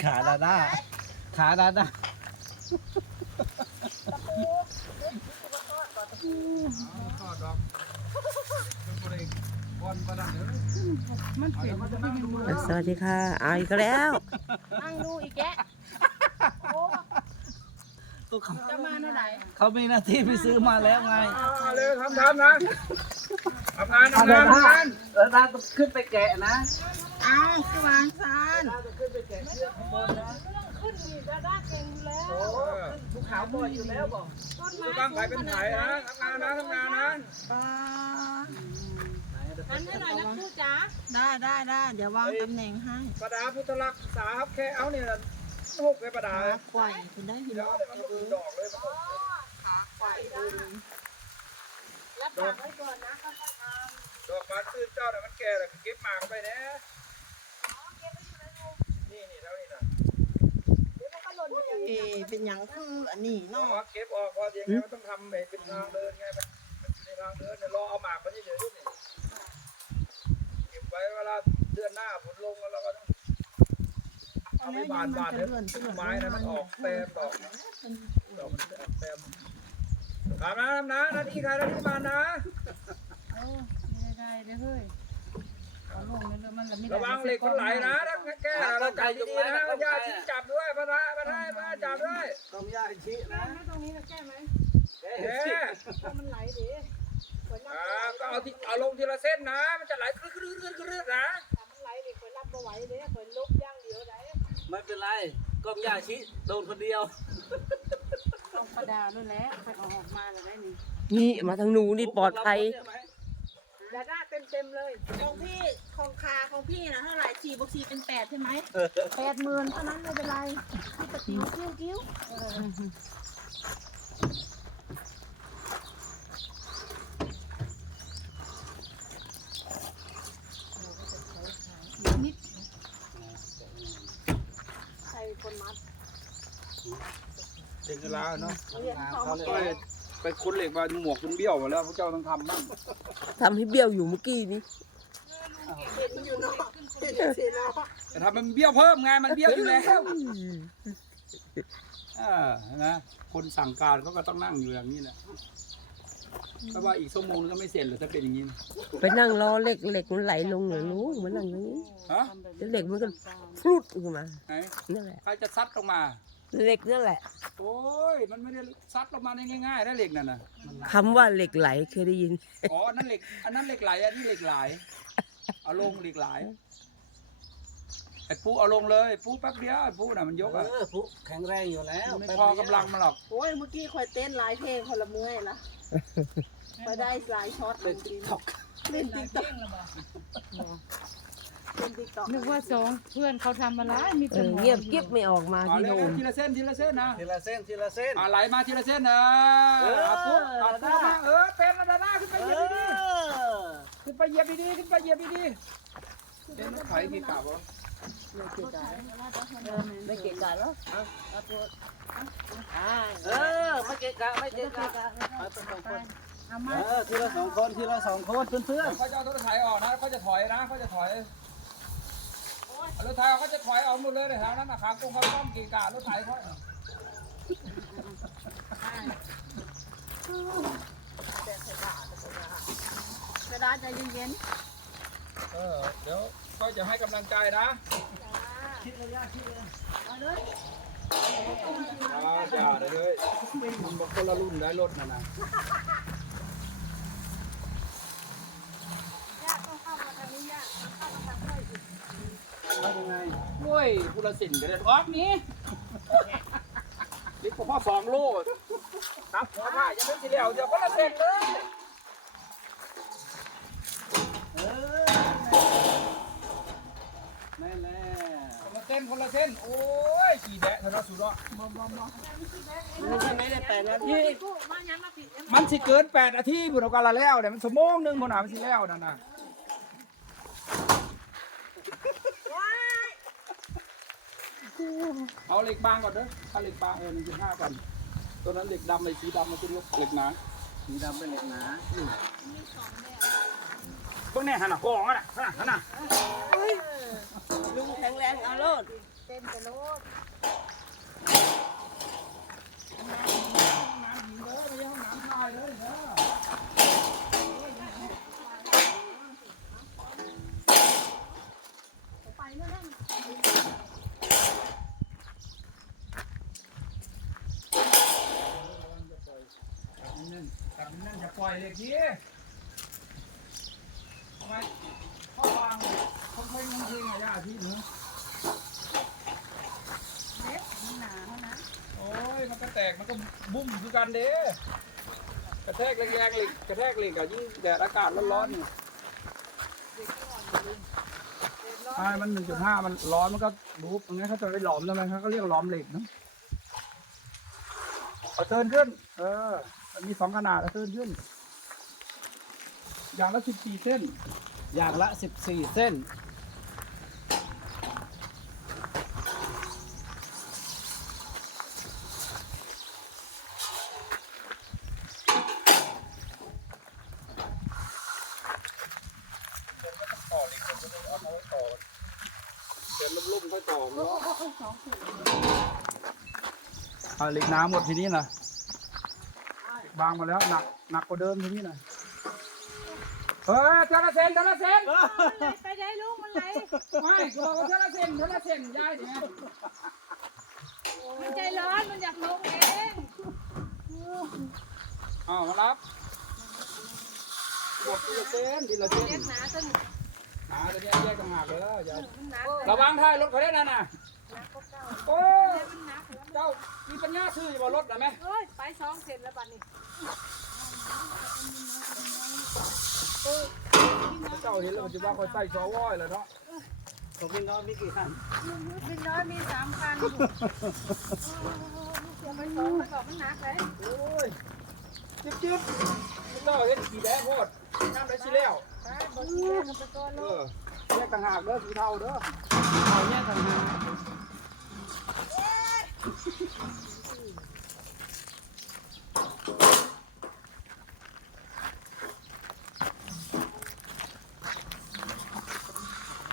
ขาดาด้าขาดาด้าสวัสดีค่ะ เอาอีกแล้ว นั่งดูอีกแก ตัวเขาจะมาเมื่อไหร่เขามีหน้าที่ไปซื้อมาแล้วไงมาเลยทำทำนะทำงานทำงานทำงานแล้วด้าต้องขึ้นไปแกะนะเอ้าคือวางซานด้าจะขึ้นไปแกะเชือกข้างบนนะขึ้นอีกจะได้เก่งอยู่แล้วภูเขาบ่อยอยู่แล้วบอกดูตั้งไผ่เป็นไผ่นะทำงานนะทำงานนะป้าหันให้หน่อยนะครูจ๋าได้ได้ได้เดี๋ยววางตำแหน่งให้ประดาพุทธลักษาครับแค่เอาเนี่ย หกเลยประดาขาไกวคุณได้พี่เดี๋ยน้วองมันก็ดอกเลยขาไกวดูรับปากไว้ก่อนนะค่อยๆทดอกบานซื่นเจ้าเนี่ยมันแก่แล้วเก็บหมากไปนะนี่นี่แล้วนี่นะเอเป็นหยังคืออันนี้น้อเนาะงเก็บออกว่าอย่างไงมันต้องทำเป็นทางเดินไงมันในทางเดินเนี่ยรอเอาหมากมาเฉยๆนี่เก็บไว้เวลาเดือนหน้าฝนลงแล้วก็ต้อง เอาไปบานบานเนี่ยไม้นะมันออกแต้มดอกนะดอกมันจะออกแต้มถามนะนะหน้าที่ใครหน้าที่มันนะเออไม่ได้ได้เฮ้ยเอาลงเลยเลยมันละม่ได้ระวังเหล็กมันไหลนะถ้าแก้เราใจดีๆนะยาชี้จับด้วยพระนะพระนะพระจับด้วยต้องยาอิชินะ ตรงนี้นะแก้ไหมแก้ถ้ามันไหลดิอ่าก็เอาที่เอาลงทีละเส้นนะ มันจะไหลครึ้ครึ้ครึ้ครึ้นะมันไหลดิฝนรับไม่ไหวเด้ฝนลบอย่างเดียว ได้ไม่เป็นไรกล้องย่าอิชิโดนคนเดียวต้องประดาด้วยแหละไปเอาออกมาแล้วได้นี่นี่มาทางหนูนี่ปลอดภัยดาด้าเต็มเต็มๆเลยของพี่ของคาของพี่นะเท่าไหร่สี่บวกสี่เป็นแปดใช่ไหมแปดหมื่นเท่านั้นไม่เป็นไรพี่ปะติ๋วกิ้วกิ้วเออ ใส่คนมัด ถึงเว ลาเนาะเรียนเขาเขามาเลยไปไปค้นเหล็กมาหมวกคุณเบี้ยวมาแล้วพระเจ้าต้องทำบ้างทำให้เบี้ยวอยู่เมื่อกี้นี้แต่ทำมันเบี้ยวเพิ่มไงมันเบี้ยวอยู่แล้วอ่านะคนสั่งการเขาก็ต้องนั่งอยู่อย่างนี้แหละเพราะว่าอีกชั่วโมงนึงก็ไม่เสร็จเลยถ้าเป็นอย่างนี้นะไปนั่งรอเหล็กเหล็กมันไหลลงเหรอลูกมานั่งตรงนี้ฮะแล้วเหล็กมันก็ฟลุดขึ้นมาไหนนั่นแหละใครจะซัดลงมา เหล็กนั่นแหละโอ้ยมันไม่ได้ซัดลงมาได้ง่ายๆนะเหล็กนั่นน่ะคำว่าเหล็กไหลเคยได้ยิน อ๋ออันนั้นเหล็กอันนั้นเหล็กไหลอันนี้เหล็กไหลเอาลงเหล็กไหลไอ้ปูเอาลงเลยปูแป๊บเดียวไอ้ปูน่ะมันยกเออะอผู้แข็งแรงอยู่แล้วไม่พอกำลังมันหรอกโอ้ยเมื่อกี้คอยเต้นหลายเพลงคนละเมื่อยละคอยได้หลายช็อตเป็นติ๊กต็อกเล่นติ๊กต็อกเล่นติ๊กต็อก นึกว่าสองเพื่อนเขาทำอะไรมีเอแต่อหมอเงียบกิ๊บไม่ออกมาเอาพี่เร็โนวมๆทีละเส้นทีละเส้นนะทีละเส้นทีละเส้น อ่าไหลมาทีละเส้นนะเออ เอาปูเอาปูมาเออเต้นแล้วด้าขึ้นไปเอเหยียบดีอๆขึ้นไปเหยียบดีๆขึ้นไปเหยียบดีๆเต้นไถกี่กลับวะไม่เกะกะแล้วเออไม่เกะกะไม่เกะกะเอาไปสองคนเอามาเออทีละสองคนทีละสองคนเพื่อนเขาจะเอารถไถออกนะเขาจะถอยนะเขาจะถอยเอา รถไถเขาจะถอยออกหมดเลยในทางนั้นนะขากงเขาต้อมกี่การถไถเขากระดาษใจเย็นเออเดี๋ยวค่อยจะให้กำลังใจนะอ่าอย่าเลยเฮ้ยมันบอกคนละรุ่นได้รถนะนะ ย่าต้องเข้ามาทางนี้ย่าเข้ามาทางค่อยสิ ๆ ว่ายังไงโอ้ยพุละสินกันเลยออกนี้ลิกพ่อสองโลครับหัวผ้ายังไม่สิแล้วเดี๋ยวคนละเส้นเลยเออแม่แม่คนละเส้นคนละเส้นโอ้ยขี่แดะเธอเนาะสุดละไม่ใช่ไม่ได้แปดนาทีมันสิเกินแปดนาทีบุญเอาการละแล้วเนี่ยมันสมองหนึ่งบุญหามันสิแล้วนั่นน่ะ เอาเหล็กบางก่อนเด้อเอาเหล็กบางเออหนึ่งจุดห้าก่อนตัวนั้นเหล็กดำไอ้สีดำมันเป็นเหล็กหนาสีดำเป็นเหล็กหนาพวกนี้หันหน้าของอะนะหันหน้า ลุงแข็งแรงเอาโลด เต้นไปโลด นั่นแต่นั่นจะปล่อยเล็กทีทำไมข้าวางเขาเพ่งเพ่งอะย่าที่หนูเล็บมันหนาเท่านั้นโอ้ยมันก็แตกมันก็บุ้มคือกันเด้กระแทกแรงๆเหล็กกระแทกเหล็กอะยิ่งแดดอากาศร้อนๆนี่ใช่มันหนึ่งจุดห้ามันร้อนมันก็รูปอย่างเงี้ยเขาจะไปหลอมทำไมเขาก็เรียกหลอมเหล็กเนะเอาเทิร์นขึ้น เออ มันมีสองขนาดเอาเทิร์นขึ้น อย่างละสิบสี่เส้น อย่างละ14เส้นต่อเหล็กผมจะเอามาไว้ต่อเดี๋ยวลุ่มๆค่อยต่อเนาะเอาเหล็กน้ำหมดทีนี้นะ บางมาแล้วหนักหนักกว่าเดิมทีนี้นะเฮ้ยเท่าละเซนเท่าละเซนไปได้ลูกมันไหลไม่กูบอกว่าเท่าละเซนเท่าละเซนยายเนี่ยมันใจร้อนมันอยากลงเองอ้าวมารับหมดทีละเซนทีละเซนเล็บหนาต้นหาจะแยกแยกต่างหากเลยแล้วอย่ามันหนาระวังท้ายรถเขาได้นั่นน่ะหนาก็เก้าโอ้ย มันหนาแล้ว เจ้ามี ปัญญาซื้ออยู่บนรถนะไหมเอ้ยไปสองเซนแล้วบัดนี้เจ้าเห็นแล้วมันจะว่าคอยใส่ซอว้อยเลยเนาะผมเป็นน้องมีกี่คันบินน้อยมีสามคันเสียไปสองไปก่อนมันหนักเลยโอ้ยจิ๊บจิ๊บเจ้าเห็นขี่แดงโคตรน้ำได้ชิแล้วไปบนเสียกันไปก่อนเอลูกอแยกต่างหากเด้อสีเทาเด้อเอาแยกกันมา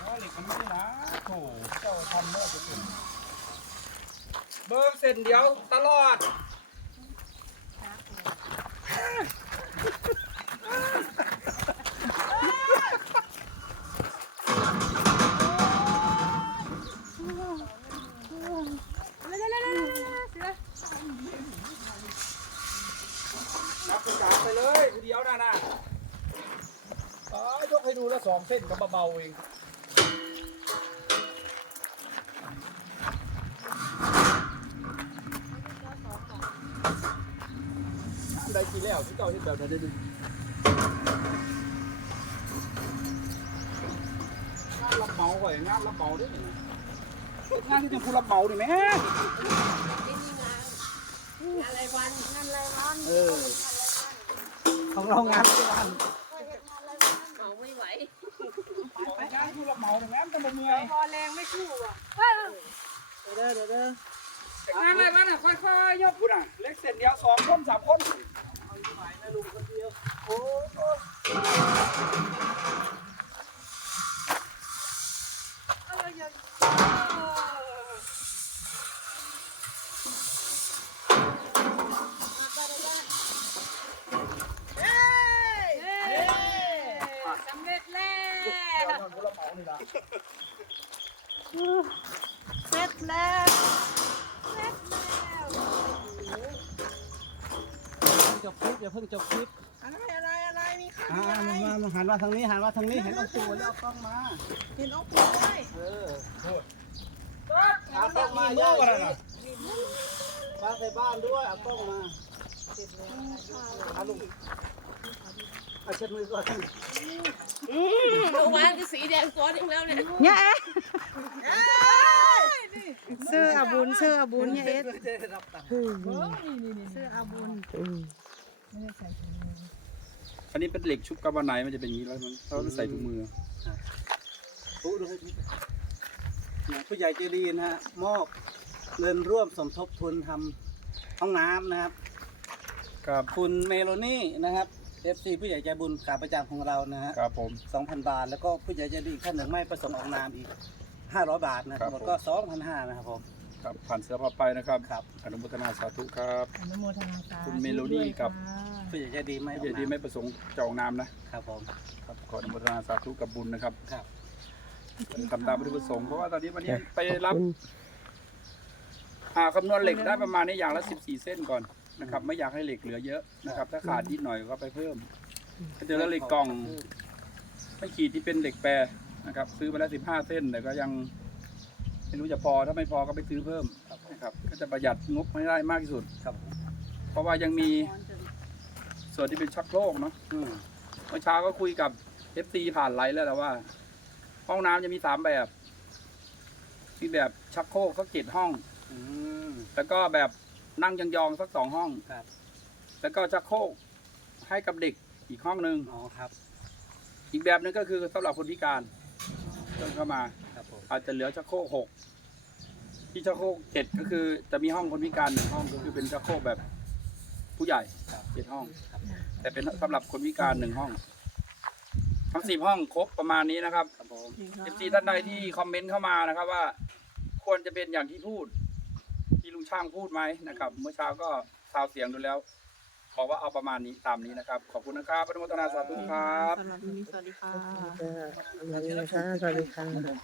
อ๋อเหล็กมันไม่ได้นะโถ เจ้าทำเมื่อจะเป็นเบิร์เส้นเดียวตลอด นับไปกลางไปเลยทีเดียวนะนะอ๋อยกให้ดูแล้วสองเส้นก็เบาๆเอง ได้กี่แล้วที่เจ้าที่แบบนั้นได้ดูงานรับเหมาก่อนงานรับเหมาด้วยนี่งานที่เป็นผู้รับเหมาดิแม่อะไรวันงานอะไรวันเออของเรางานทุกวันเอาไม่ไหวงานผู้รับเหมาดิแม่มันจะบ่เมื่อยพอแรงไม่คู่อะเด้อเด้อเด้อ งานอะไรบ้างน่ะค่อยๆยกกูน่ะเล็กเสร็จเดียวสองคนสามคน โอ้ย สำเร็จแล้ว เจ้าผู้รับเหมานี่ล่ะเสร็จแล้วจบคลิปอย่าเพิ่งจบคลิปอะไรอะไรอะไรนี่ค่ะอ่ามามามาหันมาทางนี้หันมาทางนี้เห็นองค์ปู่แล้วเอากล้องมาเห็นองค์ปู่ด้วยเออเอาต้องมาโม่กันนะมาใส่บ้านด้วยเอากล้องมาเอาลุง เอาเช็ดมือก่อนเมื่อวานก็สีแดงก้อนอีกแล้วเนี่ยเนี่ยเอ๊ะซื้ออาบุญซื้ออาบุญเนี่ยเอ๊ะจะได้รับตังค์ซื้ออาบุญอืมอันนี้เป็นเหล็กชุบกับวันไหนมันจะเป็นอย่างนี้แล้วมันเราต้องใส่ถุงมือโอ้ดูให้พี่เนี่ยผู้ใหญ่ใจดีนะฮะมอบเงินร่วมสมทบทุนทำห้องน้ำนะครับครับคุณเมโลนี่นะครับ FC ผู้ใหญ่ใจบุญขาประจำของเรานะฮะครับผม2,000บาท แล้วก็ผู้ใหญ่ใจดีอีกท่านหนึ่งไม่ประสงค์ออกนามอีก500บาทนะครัทั้บงหมดผม ก็2,500นะครับผม ครับผ่านเสือพาไปนะครับครับ อนุโมทนาสาธุครับ อนุโมทนาสาธุคุณเมโลดี้กับผู้ใหญ่ใจดีไม่ออกเดี๋ยวที่นามไม่ประสงค์จะออกนามนะครับผมครับขออนุโมทนาสาธุกับบุญนะครับครับทำตามวัตถุประสงค์เพราะว่าตอนนี้วันนี้ไปขอบรับคุณอ่าคำนวณเหล็กได้ประมาณนี้อย่างละ 14 เส้นก่อน นะครับ ไม่อยากให้เหล็กเหลือเยอะนะครับ ถ้าขาดนิดหน่อยก็ไปเพิ่มถ้าเจอแล้วเหล็กกล่องไม่ขีดที่เป็นเหล็กแปรนะครับ ซื้อมาแล้ว15เส้นแต่ก็ยังไม่รู้จะพอถ้าไม่พอก็ไปซื้อเพิ่มนะครับ ก็จะประหยัดงบไม่ได้มากที่สุดครับผมเพราะว่ายังมีส่วนที่เป็นชักโครกเนาะอืมเมื่อเช้าก็คุยกับเอฟซีผ่านไลน์แล้วแหละว่า ห้องน้ำจะมีสามแบบมีแบบชักโครกสักเจ็ดห้องอืมแล้วก็แบบ นั่งยองๆสักสองห้อง ครับ แล้วก็ชักโครกให้กับเด็กอีกห้องหนึ่งอ๋อครับ อีกแบบหนึงก็คือสำหรับคนพิการเดินเข้ามา ครับผม อาจจะเหลือชักโครกหกที่ชักโครกเจ็ดก็คือจะมีห้องคนพิการหนึ่งห้องก็คือเป็นชักโครกแบบผู้ใหญ่ครับ เจ็ดห้อง ครับแต่เป็นสำหรับคนพิการหนึ่งห้อง ทั้งสิบห้องครบประมาณนี้นะครับครับผม เอฟซีท่านใดที่คอมเมนต์เข้ามานะครับว่า ควรจะเป็นอย่างที่พูดที่ ลุงช่างพูดไหมนะครับ เมื่อเช้าก็ซาวเสียงดูแล้วบอกว่าเอาประมาณนี้ตามนี้นะครับ ขอบคุณนะครับพระนุโมทนาสาธุครับ สำหรับวันนี้สวัสดีค่ะสวัสดีค่ะสวัสดีค่ะ